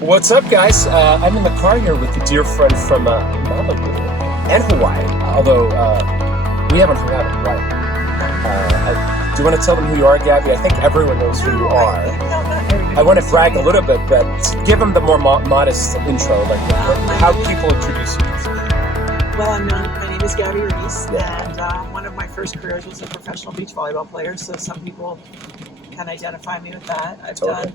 What's up, guys? I'm in the car here with a dear friend from Malibu and Hawaii, although we haven't hung out in Hawaii. Do you want to tell them who you are, Gabby? I think everyone knows who you are. I want to brag a little bit, but give them the more modest intro, like how people introduce you. Well, my name is Gabby Reece, and one of my first careers was a professional beach volleyball player, so some people can identify me with that. I've done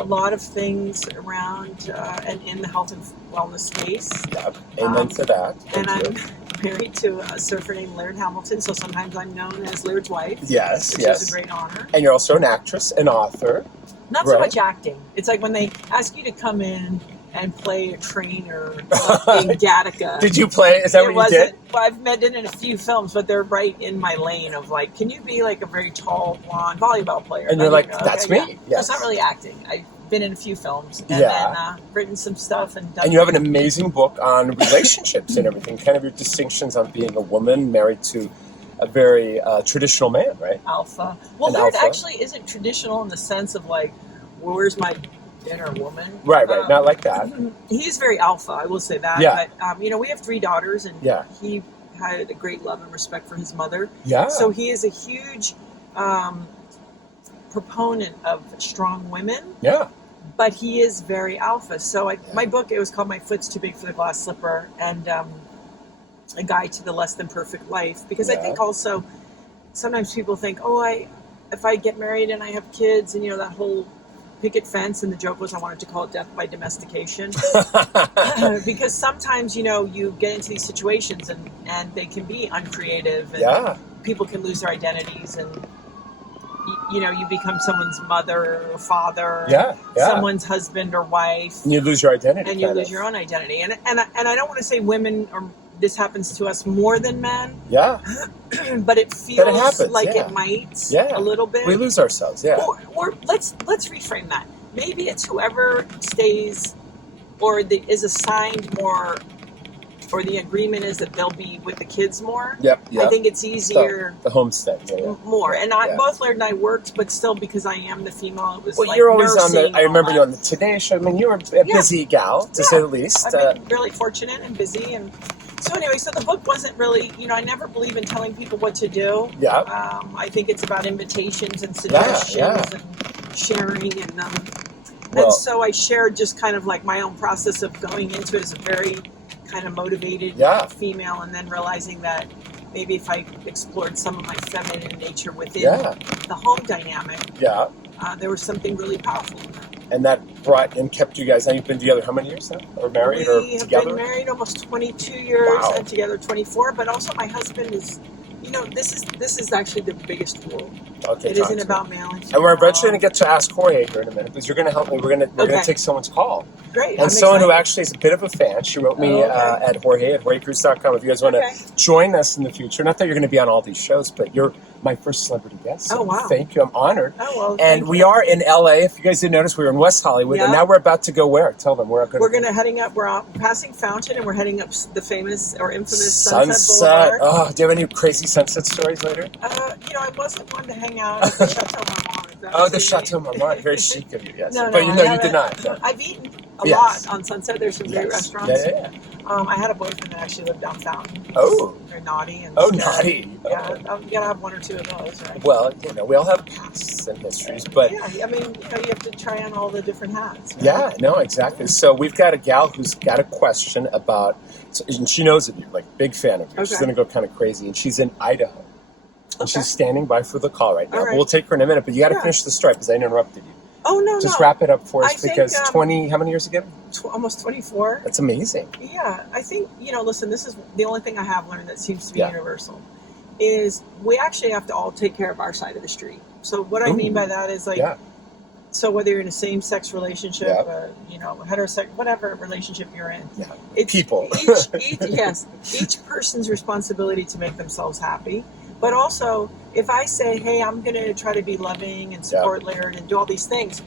a lot of things around and in the health and wellness space. Yep. Amen to that. And I'm married to a surfer named Laird Hamilton, so sometimes I'm known as Laird's wife. Yes, which is a great honor. And you're also an actress, an author. Not so much acting. It's like when they ask you to come in and play a trainer in Gattaca. Did you play? Is that what you did? Well, I've been in a few films, but they're right in my lane of like, can you be like a very tall, blonde volleyball player? And you're like, that's me. Yeah. Yes. So it's not really acting. I've been in a few films and then written some stuff. And you have an amazing book on relationships and everything, kind of your distinctions on being a woman married to a very traditional man, right? Alpha. Well, Laird actually isn't traditional in the sense of like, well, where's my dinner woman? Right, not like that. He's very alpha, I will say that. Yeah. But, we have 3 daughters, and he had a great love and respect for his mother. Yeah. So he is a huge proponent of strong women. Yeah. But he is very alpha. So my book, it was called My Foot's Too Big for the Glass Slipper, and A Guide to the Less Than Perfect Life. Because I think also, sometimes people think, if I get married and I have kids, and that whole picket fence, and the joke was I wanted to call it death by domestication. Because sometimes, you get into these situations and they can be uncreative, and people can lose their identities, and you become someone's mother or father, someone's husband or wife, and you lose your identity, and you lose your own identity. And I don't want to say women this happens to us more than men, but it feels like it might a little bit. We lose ourselves, Or let's reframe that. Maybe it's whoever stays, or is assigned more, or the agreement is that they'll be with the kids more. Yep. I think it's easier. The homestead, more. And both Laird and I worked, but still, because I am the female, it was you're always on the. I remember you on the Today Show. I mean, you were a busy gal, to say the least. I've been really fortunate and busy, and so anyway, so the book wasn't really, I never believe in telling people what to do. Yeah. I think it's about invitations and suggestions and sharing, and so I shared just kind of like my own process of going into it as a very kind of motivated female, and then realizing that maybe if I explored some of my feminine nature within the home dynamic, there was something really powerful in that. And that brought and kept you guys. Now you've been together how many years now? Or married or together? We have been married almost 22 years and together 24. But also my husband is, this is actually the biggest rule. Okay, it isn't about male and female. And we're eventually going to get to ask Jorge here in a minute, because you're going to help me. We're going to take someone's call. Great. And someone who actually is a bit of a fan. She wrote me at Jorge at JorgeCruz.com. If you guys want to join us in the future, not that you're going to be on all these shows, but you're my first celebrity guest. So thank you. I'm honored. Oh, well, and we are in LA. If you guys didn't notice, we were in West Hollywood, and now we're about to go where? Tell them where. We're going to heading up. We're passing Fountain, and we're heading up the famous or infamous Sunset Boulevard. Oh, do you have any crazy sunset stories later? I wasn't one to hang out at the Chateau Marmont. Oh, the Chateau Marmont. Very chic of you, yes. No, but you did not. No. I've eaten a lot on Sunset. There's some great restaurants. Yeah. I had a boyfriend that actually lived down Fountain. Oh. Very naughty. And naughty. Yeah, you got to have 1 or 2 of those, right? Well, we all have pasts and histories, but... Yeah, I mean, you have to try on all the different hats. Right? Yeah, no, exactly. So we've got a gal who's got a question about... And she knows of you, like, big fan of you. Okay. She's going to go kind of crazy, and she's in Idaho. And she's standing by for the call right now. Right. We'll take her in a minute, but you got to finish the story, because I interrupted you. Oh, no, Just wrap it up for us, because 20, how many years ago? Almost 24. That's amazing. Yeah, I think, listen, this is the only thing I have learned that seems to be universal, is we actually have to all take care of our side of the street. So what I mean by that is so whether you're in a same-sex relationship, heterosexual, whatever relationship you're in, it's people. each person's responsibility to make themselves happy. But also, if I say, hey, I'm going to try to be loving and support Laird and do all these things,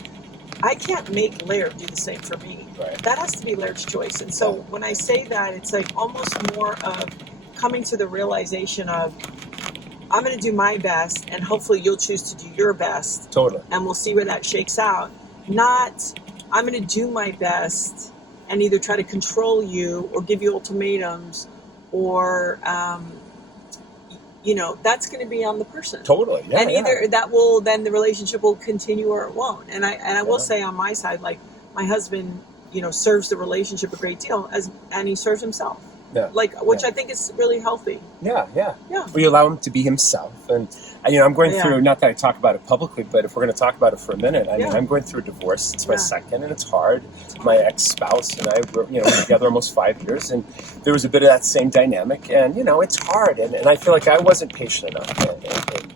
I can't make Laird do the same for me. Right. That has to be Laird's choice. And so when I say that, it's like almost more of coming to the realization of, I'm going to do my best, and hopefully you'll choose to do your best. Totally. And we'll see where that shakes out. Not I'm going to do my best and either try to control you or give you ultimatums or, that's going to be on the person. Totally. Yeah, and either that will, then the relationship will continue or it won't. And I will say on my side, like my husband, serves the relationship a great deal and he serves himself. Yeah. Which I think is really healthy. Yeah. We allow him to be himself. And, I'm going through, not that I talk about it publicly, but if we're going to talk about it for a minute, I mean, I'm going through a divorce. It's my second, and it's hard. My ex-spouse and I were, together almost 5 years, and there was a bit of that same dynamic. And, it's hard. And I feel like I wasn't patient enough and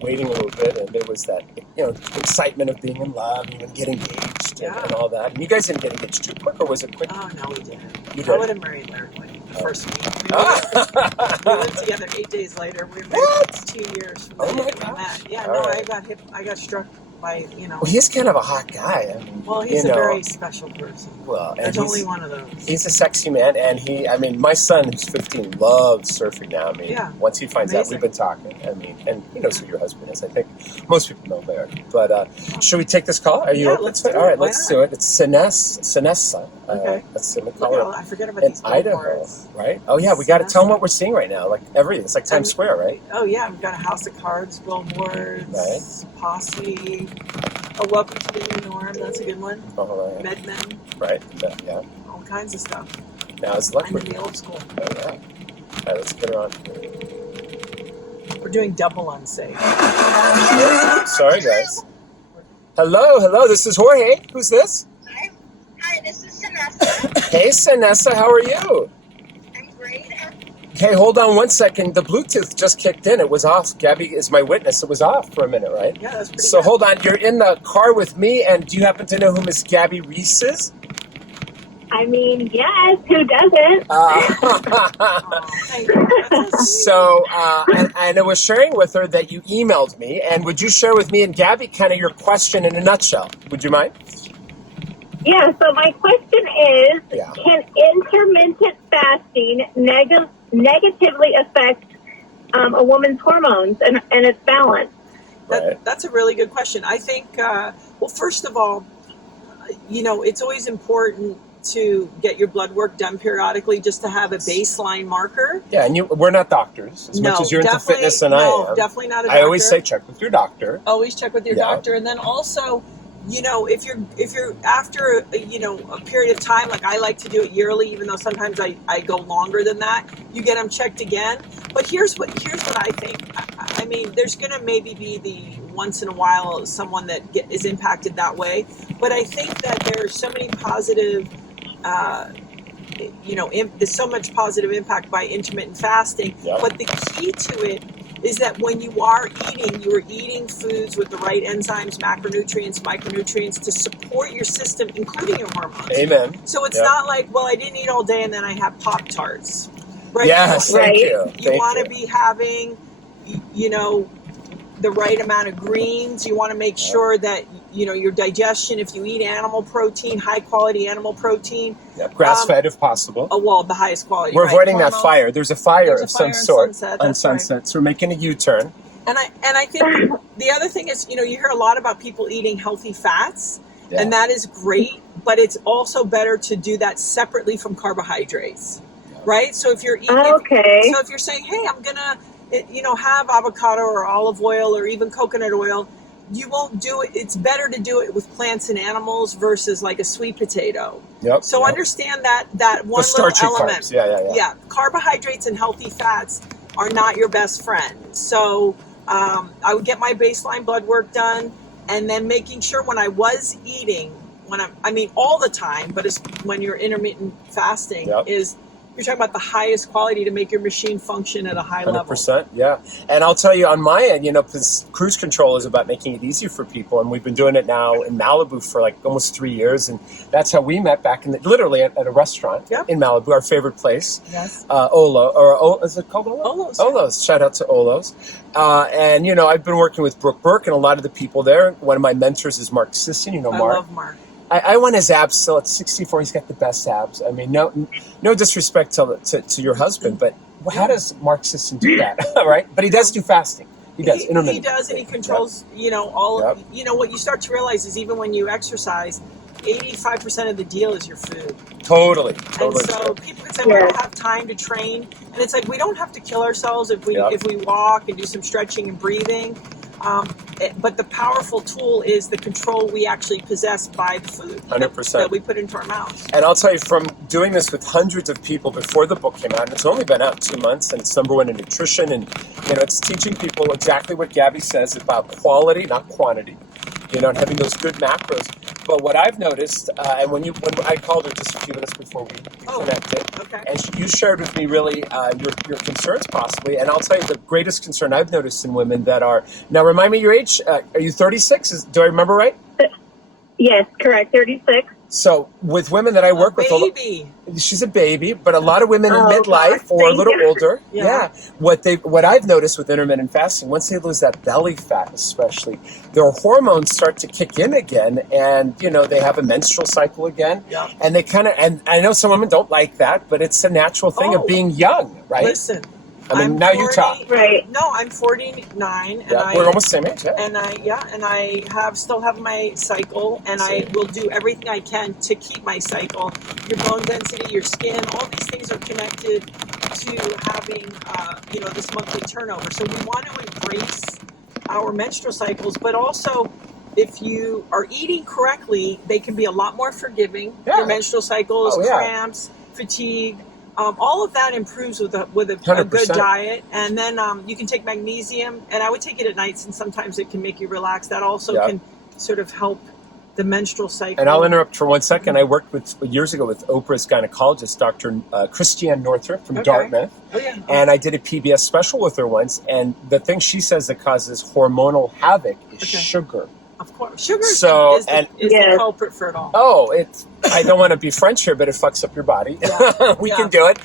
waiting a little bit, and there was that, excitement of being in love and get engaged and all that. And you guys didn't get engaged too quick, or was it quick? Oh, no, we didn't. You did? I would have married Larry the first week. We lived together 8 days later. We were married for 2 years from the day we met. Yeah, I got struck by, Well, he's kind of a hot guy. I mean, he's a very special person. Well, and there's only one of those. He's a sexy man, and my son, who's 15, loves surfing now. I mean, once he finds out, we've been talking. I mean, and he knows who your husband is. I think most people know Larry. But should we take this call? Are you open? Let's do it. All right, let's do it. It's Senessa. Okay. That's in Colorado. I forget about these Idaho, billboards. right? Oh yeah, we got to tell them what we're seeing right now. Like everything, it's like Times Square, right? Oh yeah, we've got a house of cards, billboards, posse. Oh, welcome to the new norm. That's a good one. Oh, right. MedMen. Right. Yeah. All kinds of stuff. Now it's lucky. I'm in the old school. Oh yeah. All right, let's get her on. We're doing double unsafe. Sorry, guys. Hello. This is Jorge. Who's this? Hi, this is Senessa. Hey, Senessa. How are you? I'm great. Okay, hold on one second. The Bluetooth just kicked in. It was off. Gabby is my witness. It was off for a minute, right? Yeah, that's pretty So good. hold on. You're in the car with me, and do you happen to know who Miss Gabby Reece is? I mean, yes, who doesn't? Thank you. That's So, and I was sharing with her that you emailed me, and would you share with me and Gabby kind of your question in a nutshell? Would you mind? Yeah, so my question is, can intermittent fasting negatively affect a woman's hormones and its balance? That's a really good question. I think, well, first of all, it's always important to get your blood work done periodically just to have a baseline marker. Yeah, and we're not doctors, as much as you're into fitness and I am. No, definitely not a doctor. I always say check with your doctor. Always check with your doctor. And then also, if you're after, a period of time, like I like to do it yearly, even though sometimes I go longer than that, you get them checked again. But here's what I think. I mean, there's going to maybe be the once in a while someone that is impacted that way. But I think that there's so many positive, there's so much positive impact by intermittent fasting. Yep. But the key to it is that when you are eating foods with the right enzymes, macronutrients, micronutrients to support your system, including your hormones. Amen. So it's not like, well, I didn't eat all day and then I have Pop-Tarts. Right? Yes, thank you. You want to be having, the right amount of greens. You want to make sure that, your digestion, if you eat animal protein, high quality animal protein. Yep. Grass-fed if possible. Oh, well, the highest quality. We're avoiding that fire. There's a fire of some sort on Sunset. Right. So we're making a U-turn. And I think the other thing is, you hear a lot about people eating healthy fats, and that is great, but it's also better to do that separately from carbohydrates, right? So if you're eating, if you're saying, hey, I'm gonna, have avocado or olive oil or even coconut oil, you won't do it. It's better to do it with plants and animals versus like a sweet potato. Yep. So understand that one little element. Carbs. Yeah. Carbohydrates and healthy fats are not your best friend. So I would get my baseline blood work done, and then making sure when I was eating, all the time, but it's when you're intermittent fasting, is you're talking about the highest quality to make your machine function at a high level. 100%, yeah. And I'll tell you on my end, because cruise control is about making it easy for people, and we've been doing it now in Malibu for like almost 3 years, and that's how we met back literally at a restaurant in Malibu, our favorite place. Yes. Is it called Olo? Olos. Olos. Shout out to Olos. And I've been working with Brooke Burke and a lot of the people there. One of my mentors is Mark Sisson. Mark. I love Mark. I want his abs still at 64. He's got the best abs. I mean, no disrespect to your husband, but how does Mark Sisson do that? Right? But he does do fasting. He does intermittent. He does, and he controls. All. What you start to realize is even when you exercise, 85% of the deal is your food. Totally. And so people can say, well, I don't have time to train. And it's like, we don't have to kill ourselves if we walk and do some stretching and breathing. But the powerful tool is the control we actually possess by the food 100%. that we put into our mouths. And I'll tell you, from doing this with hundreds of people before the book came out, and it's only been out 2 months, and it's #1 in nutrition, and it's teaching people exactly what Gabby says about quality, not quantity, and having those good macros. But what I've noticed, and when I called her just a few minutes before we connected, and you shared with me really your concerns possibly, and I'll tell you the greatest concern I've noticed in women that are, now remind me your age, are you 36? Do I remember right? Yes, correct, 36. So with women that I work with, she's a baby, but a lot of women in midlife or a little older, what I've noticed with intermittent fasting, once they lose that belly fat especially, their hormones start to kick in again, and they have a menstrual cycle again, and they and I know some women don't like that, but it's a natural thing of being young, right? Listen, I'm now 40, you talk. Right. No, I'm 49, and we're almost the same age. And I still have my cycle, and I will do everything I can to keep my cycle. Your bone density, your skin, all these things are connected to having this monthly turnover. So we want to embrace our menstrual cycles, but also, if you are eating correctly, they can be a lot more forgiving. Your menstrual cycles, cramps, fatigue. All of that improves with a good diet, and then you can take magnesium, and I would take it at night, since sometimes it can make you relax. That also can sort of help the menstrual cycle. And I'll interrupt for 1 second. I worked years ago with Oprah's gynecologist, Dr. Christiane Northrup from Dartmouth, and I did a PBS special with her once. And the thing she says that causes hormonal havoc is sugar. Of course, sugar is the culprit for it all. Oh, I don't want to be French here, but it fucks up your body. We can do it.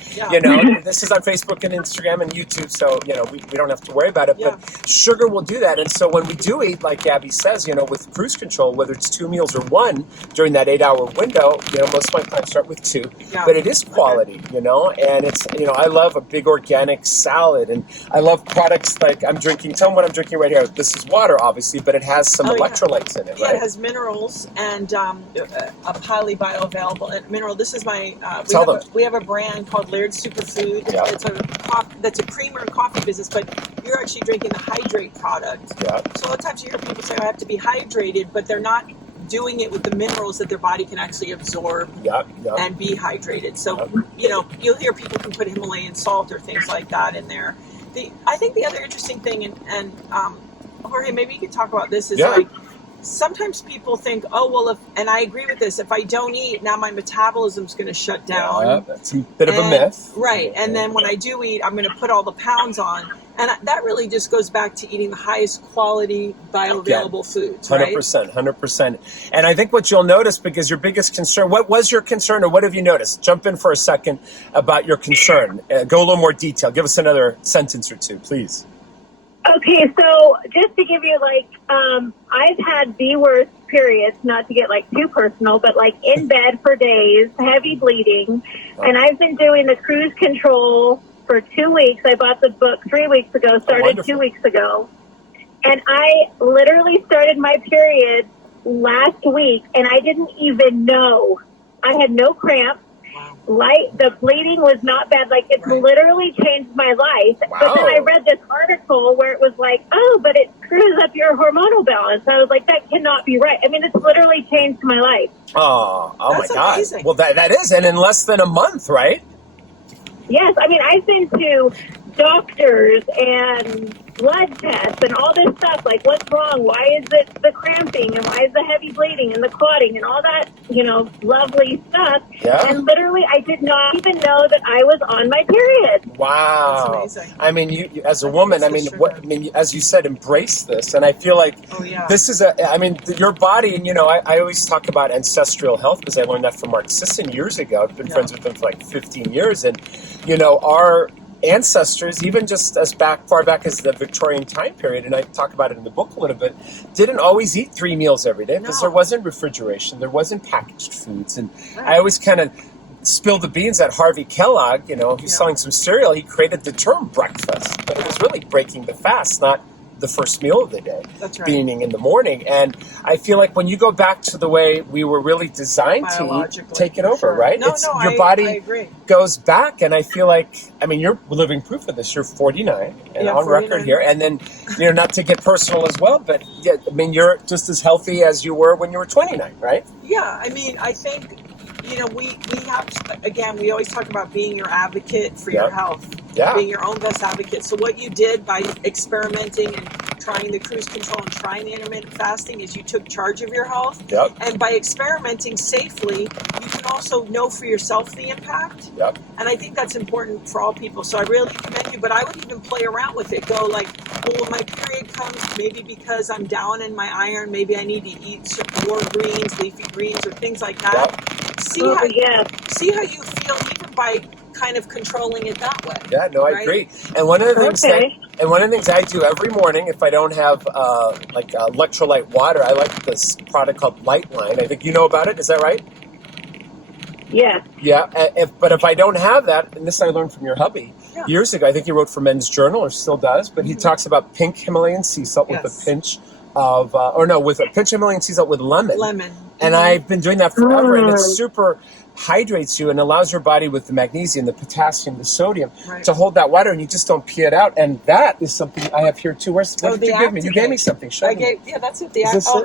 This is on Facebook and Instagram and YouTube, so we don't have to worry about it. But sugar will do that, and so when we do eat, like Gabby says, with cruise control, whether it's 2 meals or 1 during that 8-hour window, most of my clients start with 2. But it is quality, and it's I love a big organic salad, and I love products like I'm drinking. Tell them what I'm drinking right here. This is water, obviously, but it has some electrolytes in it, right? It has minerals and a highly bioavailable mineral. This is my. We have a brand called Laird Superfood. That's a creamer and coffee business, but you're actually drinking the hydrate product. So a lot of times you hear people say, "I have to be hydrated," but they're not doing it with the minerals that their body can actually absorb and be hydrated. So you'll hear people can put Himalayan salt or things like that in there. I think the other interesting thing, and Jorge, maybe you could talk about this, is like, sometimes people think, and I agree with this, if I don't eat, now my metabolism's going to shut down. That's a bit of a myth. Right. And then when I do eat, I'm going to put all the pounds on. And that really just goes back to eating the highest quality bioavailable foods, right? 100%. And I think what you'll notice, because your biggest concern, what was your concern, or what have you noticed? Jump in for a second about your concern. Go a little more detail. Give us another sentence or two, please. Okay, so just to give you, I've had the worst periods, not to get, too personal, but, in bed for days, heavy bleeding, and I've been doing the cruise control for 2 weeks. I bought the book 3 weeks ago, started 2 weeks ago, and I literally started my period last week, and I didn't even know. I had no cramps. The bleeding was not bad. It's literally changed my life. Wow. But then I read this article where it was but it screws up your hormonal balance. I was like, that cannot be right. I mean, it's literally changed my life. Oh my God. Amazing. Well, that is, and in less than a month, right? Yes. I mean, I've been to doctors and blood tests and all this stuff. What's wrong? Why is it the cramping? And why is the heavy bleeding and the clotting and all that, lovely stuff? Yeah. And literally, I did not even know that I was on my period. Wow. That's amazing. I mean, you as a woman, as you said, embrace this. And I feel like this is your body, and, I always talk about ancestral health, because I learned that from Mark Sisson years ago. I've been friends with him for 15 years. And, our ancestors, even just as far back as the Victorian time period, and I talk about it in the book a little bit, didn't always eat 3 meals every day, because there wasn't refrigeration, there wasn't packaged foods. And I always kind of spill the beans at Harvey Kellogg, who's selling some cereal. He created the term breakfast, but it was really breaking the fast, not the first meal of the day. That's right. Being in the morning. And I feel like when you go back to the way we were really designed to take it over, sure. right? No, your I body agree. goes back, and I feel like, I mean, you're living proof of this. You're 49 and on 49. record here. And then, not to get personal as well, but yeah, I mean, you're just as healthy as you were when you were 29, right? Yeah, I mean, I think, we have, again, we always talk about being your advocate for your health, being your own best advocate. So what you did by experimenting and trying the cruise control and trying the intermittent fasting is you took charge of your health. Yep. And by experimenting safely, you can also know for yourself the impact. Yep. And I think that's important for all people. So I really commend you, but I would even play around with it. Go like, well, when my period comes, maybe because I'm down in my iron, maybe I need to eat some more greens, leafy greens, or things like that. Yep. See how you feel even by kind of controlling it that way. Yeah, no, I agree. And one of the things I do every morning, if I don't have electrolyte water, I like this product called Lightline. I think you know about it. Is that right? Yeah. Yeah. But if I don't have that, and this I learned from your hubby years ago, I think he wrote for Men's Journal or still does, but he talks about pink Himalayan sea salt with a pinch of, with a pinch of Himalayan sea salt with lemon. And I've been doing that forever, and it super hydrates you and allows your body with the magnesium, the potassium, the sodium to hold that water, and you just don't pee it out. And that is something I have here too. What did you give me? You gave me something. Show me. Yeah, that's it.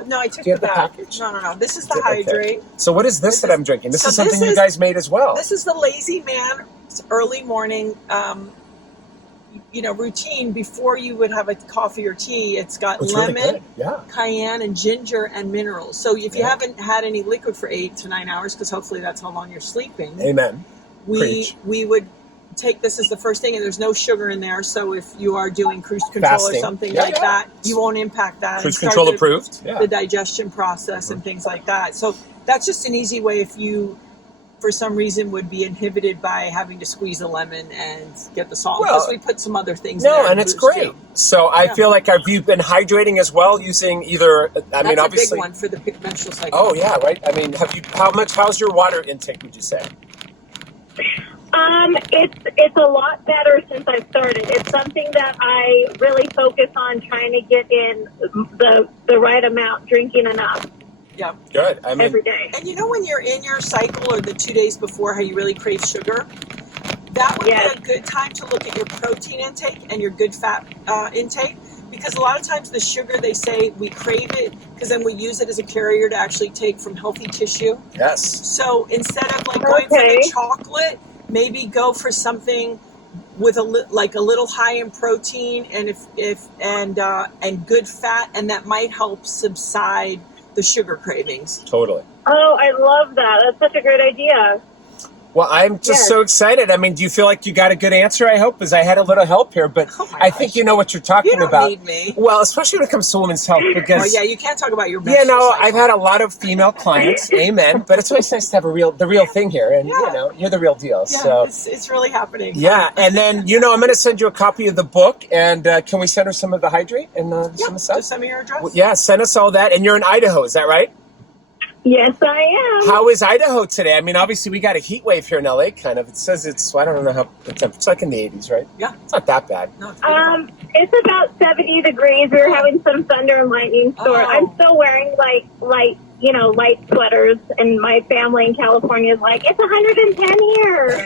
No, I took the package. No. This is the Hydrate. So what is this that I'm drinking? This is something you guys made as well. This is the Lazy Man early morning routine before you would have a coffee or tea. It's got lemon, cayenne, and ginger and minerals. So if you haven't had any liquid for 8 to 9 hours, because hopefully that's how long you're sleeping. Amen. We would take this as the first thing, and there's no sugar in there. So if you are doing cruise control or something like that, you won't impact that. Cruise control approved. The digestion process and things like that. So that's just an easy way if you, for some reason, would be inhibited by having to squeeze a lemon and get the salt. Because we put some other things in there. No, and it's great. Too. So I feel like, have you been hydrating as well using either, That's a big one for the menstrual cycle. Oh, yeah, right. I mean, how's your water intake, would you say? It's a lot better since I started. It's something that I really focus on trying to get in the right amount, drinking enough. Yeah. Good. I mean, every day. And when you're in your cycle or the 2 days before, how you really crave sugar, that would be a good time to look at your protein intake and your good fat intake. Because a lot of times the sugar, they say we crave it because then we use it as a carrier to actually take from healthy tissue. Yes. So instead of going for the chocolate, maybe go for something with a little high in protein and good fat, and that might help subside the sugar cravings. Totally. Oh, I love that. That's such a great idea. Well, I'm just so excited. I mean, do you feel like you got a good answer? I hope, because I had a little help here, but I think you know what you're talking about. You don't need me. Well, especially when it comes to women's health, because you can't talk about your menstrual cycle. I've had a lot of female clients. Amen. But it's always nice to have the real thing here, and you're the real deal. Yeah, so it's really happening. Yeah, and then I'm going to send you a copy of the book, and can we send her some of the Hydrate and some of the stuff? Just send me your address. Well, send us all that. And you're in Idaho, is that right? Yes, I am. How is Idaho today? I mean, obviously, we got a heat wave here in LA, kind of. It says I don't know how the temperature, it's like in the 80s, right? Yeah. It's not that bad. No, it's about 70 degrees. We're having some thunder and lightning storm. I'm still wearing light sweaters, and my family in California is like, it's 110 here.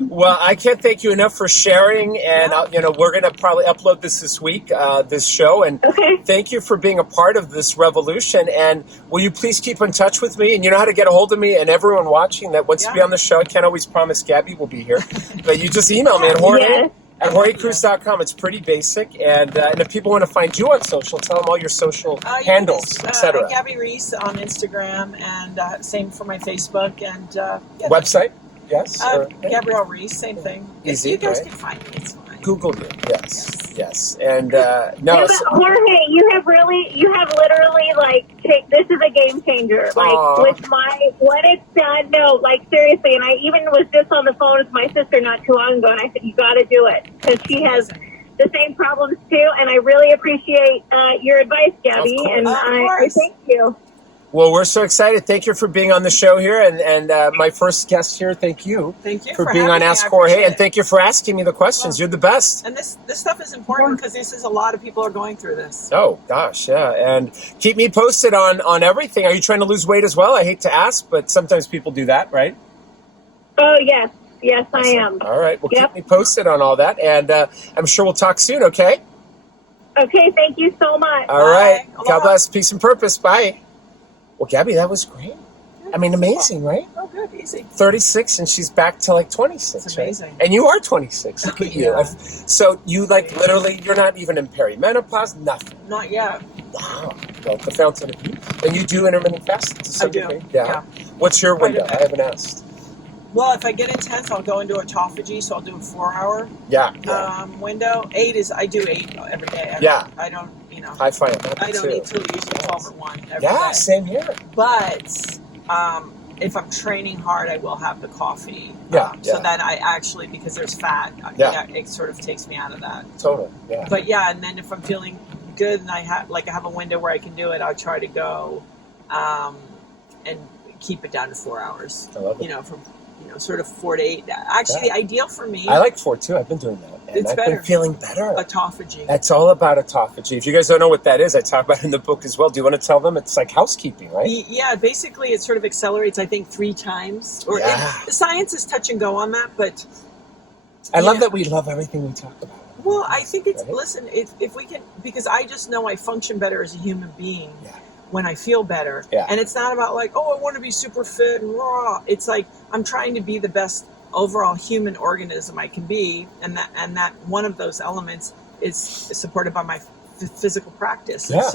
Well, I can't thank you enough for sharing, and we're going to probably upload this week, this show, and thank you for being a part of this revolution. And will you please keep in touch with me? And you know how to get a hold of me, and everyone watching that wants to be on the show. I can't always promise Gabby will be here, but you just email me at Jorge. At JorgeCruise.com. It's pretty basic. And if people want to find you on social, tell them all your social handles, etc. Gabby Reece on Instagram, and same for my Facebook. And website? Yes? Gabrielle Reece, same thing. Easy, you guys can find me. It's fine. Google it. Yes. And Jorge, you have literally this is a game changer. With what it's done. No, seriously. And I even was just on the phone with my sister not too long ago, and I said, you got to do it, because she has the same problems too. And I really appreciate your advice, Gabby. And I thank you. Well, we're so excited. Thank you for being on the show here, and my first guest here. Thank you. Thank you for being on having me. Ask I Jorge, appreciate and thank you for asking me the questions. You're the best. And this stuff is important because this is a lot of people are going through this. Oh gosh, yeah. And keep me posted on everything. Are you trying to lose weight as well? I hate to ask, but sometimes people do that, right? Oh, yes. Yes, I am. All right. Well, keep me posted on all that, and I'm sure we'll talk soon. Okay. Okay. Thank you so much. All right. Aloha. God bless. Peace and purpose. Bye. Well, Gabby, that was great. I mean, amazing, right? Oh, good, easy. 36, and she's back to like 26. It's amazing. Right? And you are 26. Look at you. Yeah. So you like literally, you're not even in perimenopause, nothing. Not yet. Wow. Well, the fountain of youth. And you do intermittent fasting to some I do. degree? Yeah. What's your Quite a window? bit. I haven't asked. Well, if I get intense, I'll go into autophagy, so I'll do a 4-hour window. I do 8 every day. I don't, I find that I don't too. need to usually 12 or 1 every day. Same here. But if I'm training hard, I will have the coffee. So then I actually, because there's fat, it sort of takes me out of that. Totally. Yeah. But and then if I'm feeling good and I have a window where I can do it, I'll try to go and keep it down to 4 hours. I love it. From sort of 4 to 8. Actually, the ideal for me. I like 4 too. I've been doing that. And It's I've better. been feeling better. Autophagy. That's all about autophagy. If you guys don't know what that is, I talk about it in the book as well. Do you want to tell them? It's like housekeeping, right? Yeah, basically it sort of accelerates, I think, 3 times. The science is touch and go on that, but I love that we love everything we talk about. Well, I think it's, listen, if we can, because I just know I function better as a human being when I feel better. Yeah. And it's not about like, oh, I want to be super fit and raw. It's like, I'm trying to be the best overall human organism I can be. And that one of those elements is supported by my physical practice. Yeah,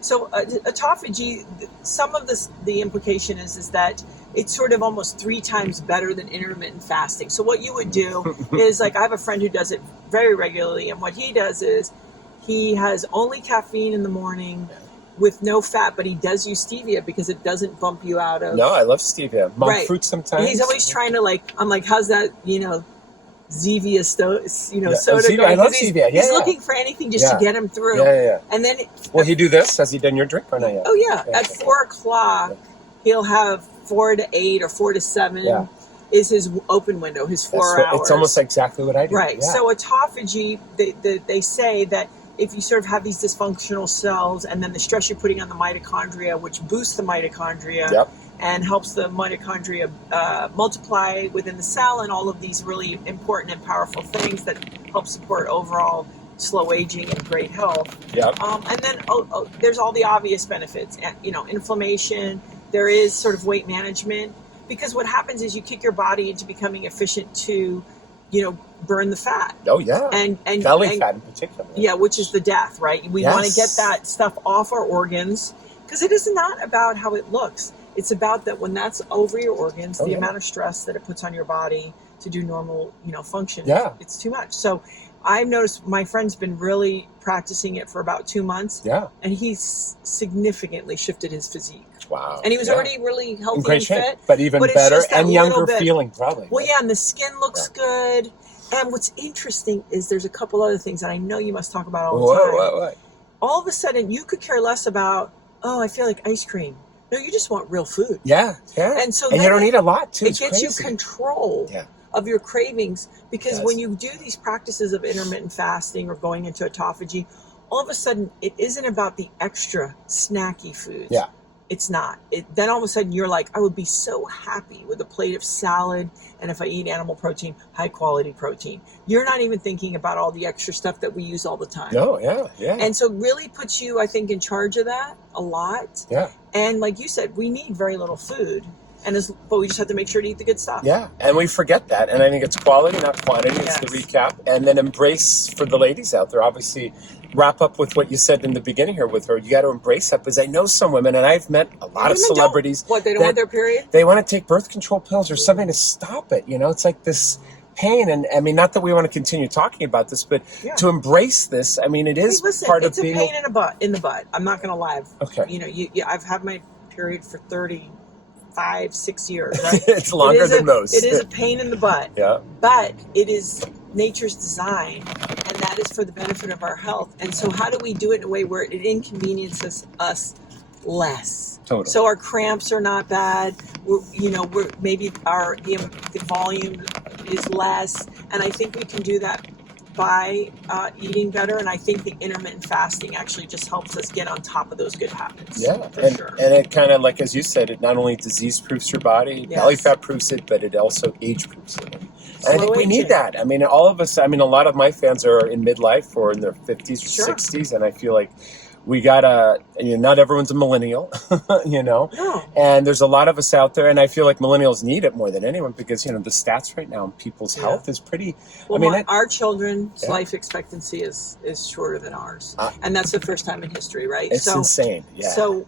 So autophagy, some of the implication is that it's sort of almost 3 times better than intermittent fasting. So what you would do is, like, I have a friend who does it very regularly, and what he does is he has only caffeine in the morning with no fat, but he does use stevia because it doesn't bump you out of... No, I love stevia. Monk fruit sometimes. He's always trying to, I'm like, how's that, Zevia soda. Zevia. I love Zevia. He's looking for anything just to get him through. And then... Will he do this? Has he done your drink or not yet? Oh, yeah. At 4 o'clock, he'll have 4 to 8 or 4 to 7 is his open window, his 4 hours. It's almost exactly what I do. Right. Yeah. So autophagy, they say that if you sort of have these dysfunctional cells and then the stress you're putting on the mitochondria, which boosts the mitochondria and helps the mitochondria multiply within the cell, and all of these really important and powerful things that help support overall slow aging and great health. And then there's all the obvious benefits, inflammation. There is sort of weight management, because what happens is you kick your body into becoming efficient to, burn the fat. Oh, yeah. And belly fat in particular. Yeah, which is the death, right? We want to get that stuff off our organs, because it is not about how it looks. It's about that when that's over your organs, the amount of stress that it puts on your body to do normal, function. It's too much. So I've noticed my friend's been really practicing it for about 2 months. And he's significantly shifted his physique. Wow. And he was already really healthy in great and shape, fit. But even better and younger feeling, probably. Well, and the skin looks good. And what's interesting is there's a couple other things that I know you must talk about all the time. What? All of a sudden, you could care less about, I feel like ice cream. No, you just want real food. And so you don't eat a lot, too. It gets you control of your cravings, because when you do these practices of intermittent fasting or going into autophagy, all of a sudden, it isn't about the extra snacky foods. It's not. Then all of a sudden you're like, I would be so happy with a plate of salad, and if I eat animal protein, high quality protein. You're not even thinking about all the extra stuff that we use all the time. No, And so it really puts you, I think, in charge of that a lot. And like you said, we need very little food, but we just have to make sure to eat the good stuff. And we forget that. And I think it's quality, not quantity. It's the recap. And then embrace, for the ladies out there, obviously, wrap up with what you said in the beginning here with her. You got to embrace that, because I know some women, and I've met a lot of celebrities. They don't want their period? They want to take birth control pills or something to stop it. It's like this pain. And I mean, not that we want to continue talking about this, but to embrace this, I mean, it is part of being... It's a pain in the butt. I'm not going to lie. Okay. I've had my period for 35-6 years, right? It's longer than most. It is a pain in the butt. But it is nature's design, and that is for the benefit of our health. And so how do we do it in a way where it inconveniences us less. Totally. So our cramps are not bad. Maybe the volume is less, and I think we can do that by eating better. And I think the intermittent fasting actually just helps us get on top of those good habits. Yeah, for sure. And it kind of, like as you said, it not only disease proofs your body, Yes. belly fat proofs it, but it also age proofs it. And I think we aging. need that. I mean, all of us. I mean, a lot of my fans are in midlife or in their 50s or Sure. 60s, and I feel like we gotta. Not everyone's a millennial, No. and there's a lot of us out there, and I feel like millennials need it more than anyone because the stats right now on people's health is pretty. Well, our children's Yeah. life expectancy is shorter than ours, and that's the first time in history, right? It's insane. Yeah. So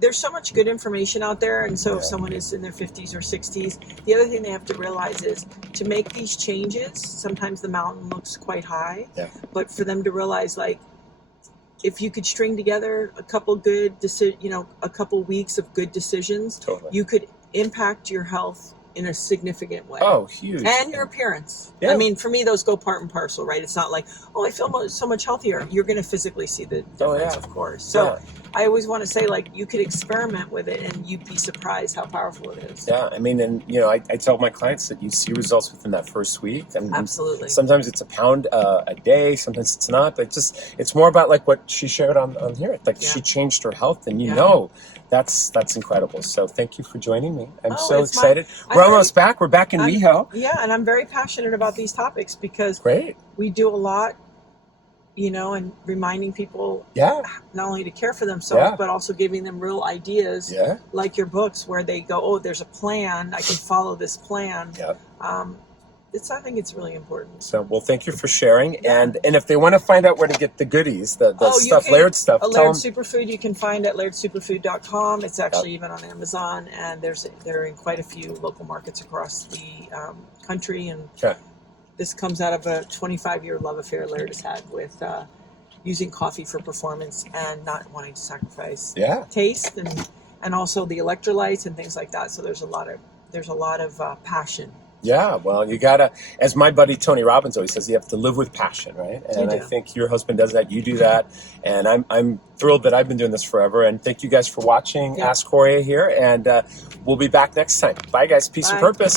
there's so much good information out there, and so if someone is in their 50s or 60s, the other thing they have to realize is to make these changes, sometimes the mountain looks quite high, but for them to realize, like, if you could string together a couple a couple weeks of good decisions, you could impact your health in a significant way. Oh, huge. And your appearance. Yeah. I mean, for me, those go part and parcel, right? It's not like, I feel so much healthier. You're going to physically see the difference, of course. So I always want to say, like, you could experiment with it and you'd be surprised how powerful it is. Yeah, I mean, and I tell my clients that you see results within that first week. And absolutely. Sometimes it's a pound a day, sometimes it's not, but it's more about like what she shared on here. Like she changed her health, and that's incredible. So thank you for joining me. I'm so excited. We're almost back. We're back in WeHo. Yeah, and I'm very passionate about these topics because we do a lot. And reminding people not only to care for themselves, but also giving them real ideas, like your books, where they go, there's a plan. I can follow this plan. I think it's really important. So, well, thank you for sharing. And if they want to find out where to get the goodies, the stuff, Laird stuff. Laird Superfood, you can find at lairdsuperfood.com. It's actually even on Amazon, and they're in quite a few local markets across the country. And this comes out of a 25-year love affair Laird has had with using coffee for performance and not wanting to sacrifice taste and also the electrolytes and things like that. So there's a lot of passion. Yeah, well, you gotta, as my buddy Tony Robbins always says, you have to live with passion, right? And I think your husband does that. You do that, and I'm thrilled that I've been doing this forever. And thank you guys for watching. Ask Jorge here, and we'll be back next time. Bye, guys. Peace and purpose.